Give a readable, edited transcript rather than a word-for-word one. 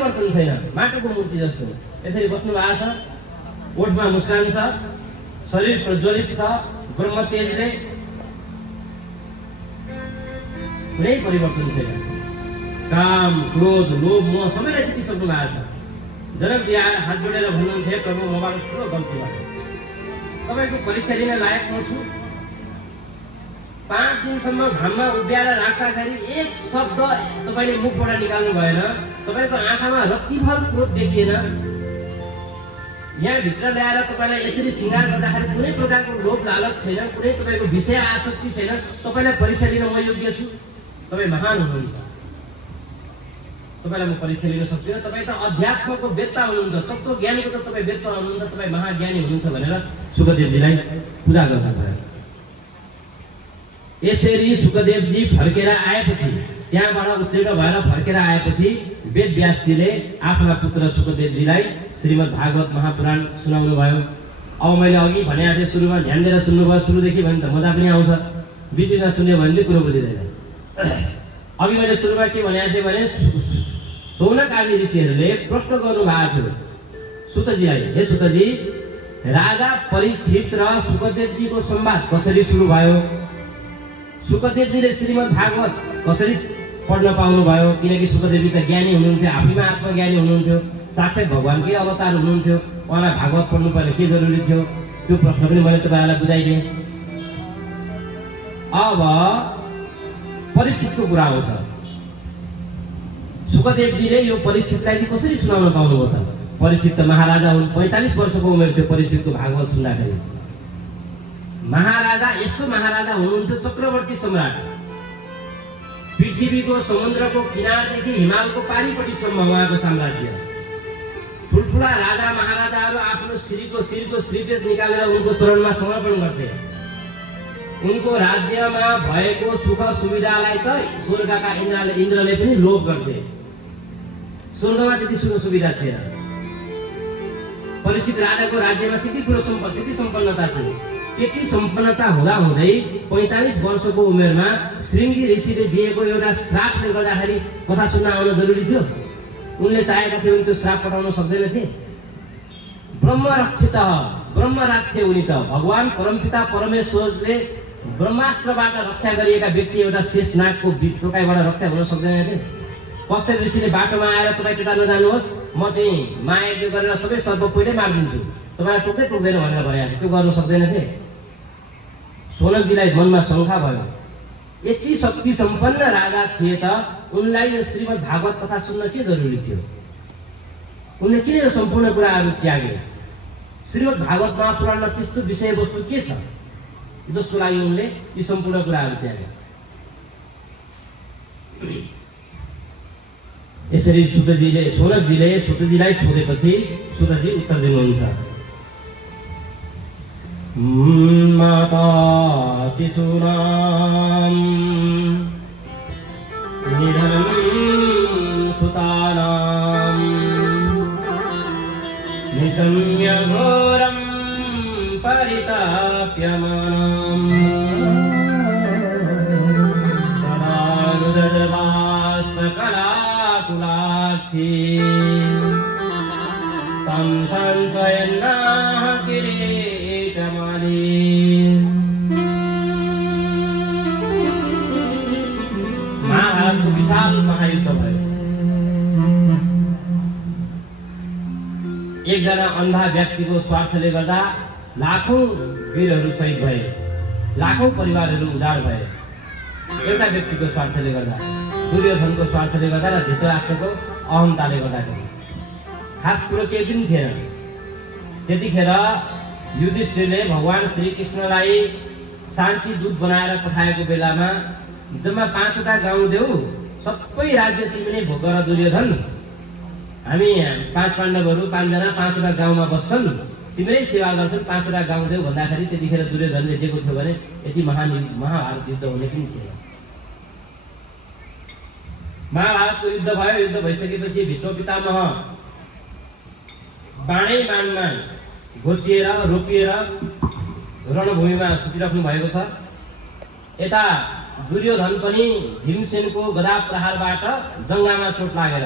परिवर्तन छैन, माटोको मूर्ति जस्तो यसरी बस्नु भएको छ। ओठमा मुस्कान छ, शरीर प्रज्वलित छ, ब्रह्म तेजले, कुनै परिवर्तन छैन। काम, क्रोध, लोभ, मोह सबैलाई जितिसक्नु भएको छ। जनकजी आएर हात जोडेर भन्नुहुन्थ्यो, प्रभु मबाट ठुलो गल्ती भयो, तपाईँको परीक्षा लिन लायक म छु। 5 दिनसम्म घाममा उभ्याएर राख्दाखेरि एक शब्द तपाईँले मुखबाट निकाल्नु भएन, तपाईँको आँखामा रत्तिभर क्रोध देखिएन। यहाँ भित्र ल्याएर तपाईँलाई यसरी श्रृङ्गार गर्दाखेरि कुनै प्रकारको लोभ लालच छैन, कुनै तपाईँको विषय आसक्ति छैन। तपाईँलाई परीक्षा लिन म योग्य छु, तपाईँ महान हुनुहुन्छ, तपाईँलाई म परीक्षा लिन सक्दिनँ, तपाईँ त अध्यात्मको वेत्ता हुनुहुन्छ, तत्त्वज्ञानीको त तपाईँ वेत्ता हुनुहुन्छ, तपाईँ महाज्ञानी हुनुहुन्छ भनेर सुखदेवजीलाई पूजा गर्नु भयो। यसरी सुखदेवजी फर्केर आएपछि, त्यहाँबाट उत्तीर्ण भएर फर्केर आएपछि वेदव्यासजीले आफ्ना पुत्र सुखदेवजीलाई श्रीमद् भागवत महापुराण सुनाउनु भयो। अब मैले अघि भनेको थिएँ, सुरुमा ध्यान दिएर सुन्नुभयो, सुरुदेखि भने त मजा पनि आउँछ, बिचमा सुन्यो भने चाहिँ कुरो बुझिँदैन। अघि मैले सुरुमा के भनेको थिएँ भने सौनक आदि ऋषिहरूले प्रश्न गर्नु भएको थियो सुतजीलाई, हे सुतजी, राजा परीक्षित र सुखदेवजीको संवाद कसरी सुरु भयो? सुखदेवजीले श्रीमद् भागवत कसरी पढ्न पाउनुभयो? किनकि सुखदेवी त ज्ञानी हुनुहुन्थ्यो, आफैमा आत्मज्ञानी हुनुहुन्थ्यो, साक्षात् भगवानकै अवतार हुनुहुन्थ्यो, उहाँलाई भागवत पढ्नु पर्ने के जरुरी थियो? त्यो प्रश्न पनि मैले तपाईँहरूलाई बुझाइदिएँ। अब परीक्षितको कुरा आउँछ। सुखदेवजीले यो परीक्षितलाई चाहिँ कसरी सुनाउन पाउनुभयो त? परीक्षित त महाराजा हुन्, 45 वर्षको उमेर थियो परीक्षितको भागवत सुन्दाखेरि। महाराजा यस्तो महाराजा हुनुहुन्थ्यो, चक्रवर्ती सम्राट, पृथ्वीको समुद्रको किनारदेखि हिमालको पारिपट्टिसम्म उहाँको साम्राज्य। ठुल्ठुला राजा महाराजाहरू आफ्नो श्रीको श्रीपेश निकालेर उनको चरणमा समर्पण गर्थे। उनको राज्यमा भएको सुख सुविधालाई त स्वर्गका इन्द्रले पनि लोभ गर्थे। स्वर्गमा त्यति सुख सुविधा थिएन, परीक्षित राजाको राज्यमा त्यति सम्पन्नता थियो। त्यति सम्पन्नता हुँदाहुँदै 45 वर्षको उमेरमा श्रृङ्गी ऋषिले दिएको एउटा श्रापले गर्दाखेरि कथा सुन्न आउन जरुरी थियो। उनले चाहेका थिए, उनी त्यो श्राप पठाउन सक्दैनथे। ब्रह्मराज थिए उनी त। भगवान परमपिता परमेश्वरले ब्रह्मास्त्रबाट रक्षा गरिएका व्यक्ति एउटा शेष नागको टोकाइबाट रक्षा हुन सक्दैनथे। कश्यप ऋषिले बाटोमा आएर तपाईँ त्यता नजानुहोस्, म चाहिँ महायज्ञ गरेर सबै सर्प पहिल्यै मारिदिन्छु, तपाईँलाई टोक्दैन भनेर भने त्यो गर्न सक्दैनथे। सौनकजीलाई मनमा शङ्का भयो, यति शक्ति सम्पन्न राजा थिए त उनलाई यो श्रीमद् भागवत कथा सुन्न के जरुरी थियो? उनले किन यो सम्पूर्ण कुराहरू त्यागे? श्रीमद् भागवत महापुराणमा त्यस्तो विषयवस्तु के छ जसको लागि उनले यी सम्पूर्ण कुराहरू त्यागे? यसरी सौनकजीले सुतजीलाई सोधेपछि सुतजी उत्तर दिनुहुन्छ, माता शिशूनां निधनं सुतानां निशम्य घोरं परिताप्यमानं तदानुदजवास्तकलाकुलाक्षी तं सन्त्वयन्नाः किरीटमाली। महाभारतको विशाल महायुद्ध भयो। एकजना अन्धा व्यक्तिको स्वार्थले गर्दा लाखौं वीरहरू शहीद भए, लाखौं परिवारहरू उजाड भए। एउटा व्यक्तिको स्वार्थले गर्दा, दुर्योधनको स्वार्थले गर्दा र धृतराष्ट्रको अहन्ताले गर्दाखेरि। खास कुरो केही पनि थिएन। त्यतिखेर युधिष्ठिरले भगवान श्रीकृष्णलाई शान्ति दूत बनाएर पठाएको बेलामा जम्मा 5वटा गाउँ देऊ, सबै राज्य तिमीले भोग गर दुर्योधन, हामी 5 पाण्डवहरू 5 जना 5वटा गाउँमा बस्छन्, तिमीले सेवा गर्छन्, 5वटा गाउँ देऊ भन्दाखेरि त्यतिखेर दुर्योधनले दिएको थियो भने यति महाभारत युद्ध हुने पनि थिएन। महाभारतको युद्ध भयो। युद्ध भइसकेपछि भीष्म पितामह बाणै बाणमा घोचिएर रोपिएर रणभूमिमा सुतिराख्नु भएको छ। यता दुर्योधन पनि भीमसेनको गदा प्रहारबाट जङ्गामा चोट लागेर